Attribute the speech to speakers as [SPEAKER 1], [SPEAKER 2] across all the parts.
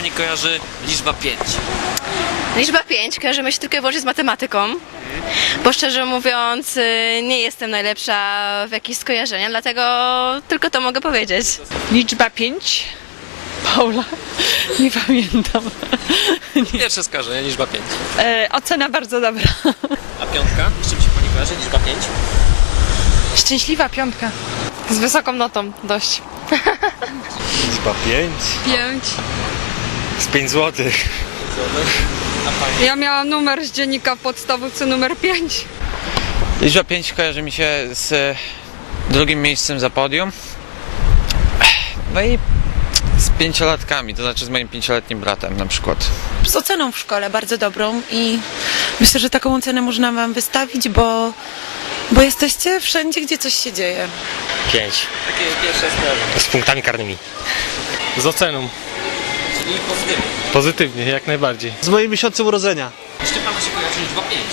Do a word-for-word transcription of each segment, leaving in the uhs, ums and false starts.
[SPEAKER 1] pani kojarzy liczba pięć?
[SPEAKER 2] Liczba pięć kojarzy mi się tylko i wyłącznie z matematyką, bo szczerze mówiąc y, nie jestem najlepsza w jakichś skojarzeniach, dlatego tylko to mogę powiedzieć.
[SPEAKER 3] Liczba pięć? Paula? Nie pamiętam.
[SPEAKER 1] Pierwsze skojarzenie, liczba pięć.
[SPEAKER 3] E, ocena bardzo dobra.
[SPEAKER 1] A piątka? Z czym się pani kojarzy? Liczba pięć?
[SPEAKER 3] Szczęśliwa piątka.
[SPEAKER 4] Z wysoką notą, dość.
[SPEAKER 5] Liczba pięć?
[SPEAKER 4] Pięć.
[SPEAKER 5] Z pięć złotych.
[SPEAKER 1] A pani?
[SPEAKER 4] Ja miałam numer z dziennika w podstawówce numer pięć.
[SPEAKER 6] Liczba pięć kojarzy mi się z drugim miejscem za podium. No i z pięciolatkami, to znaczy z moim pięcioletnim bratem na przykład.
[SPEAKER 7] Z oceną w szkole bardzo dobrą i myślę, że taką ocenę można wam wystawić, bo, bo jesteście wszędzie, gdzie coś się dzieje.
[SPEAKER 5] Pięć.
[SPEAKER 1] Takie pierwsze skojarzenie.
[SPEAKER 5] Z punktami karnymi.
[SPEAKER 8] Z oceną.
[SPEAKER 1] Czyli pozytywnie.
[SPEAKER 8] Pozytywnie, jak najbardziej.
[SPEAKER 9] Z moim miesiącem urodzenia.
[SPEAKER 1] Z czym panu się kojarzy liczba pięć?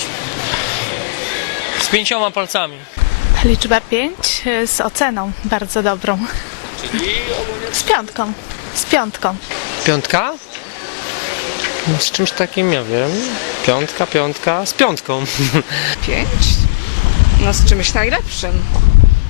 [SPEAKER 8] Z pięcioma palcami.
[SPEAKER 10] Liczba pięć z oceną bardzo dobrą.
[SPEAKER 1] Czyli ogólnie...
[SPEAKER 10] Z piątką. Z piątką.
[SPEAKER 8] Piątka? Z czymś takim, ja wiem. Piątka, piątka, z piątką.
[SPEAKER 3] Pięć? No z czymś najlepszym.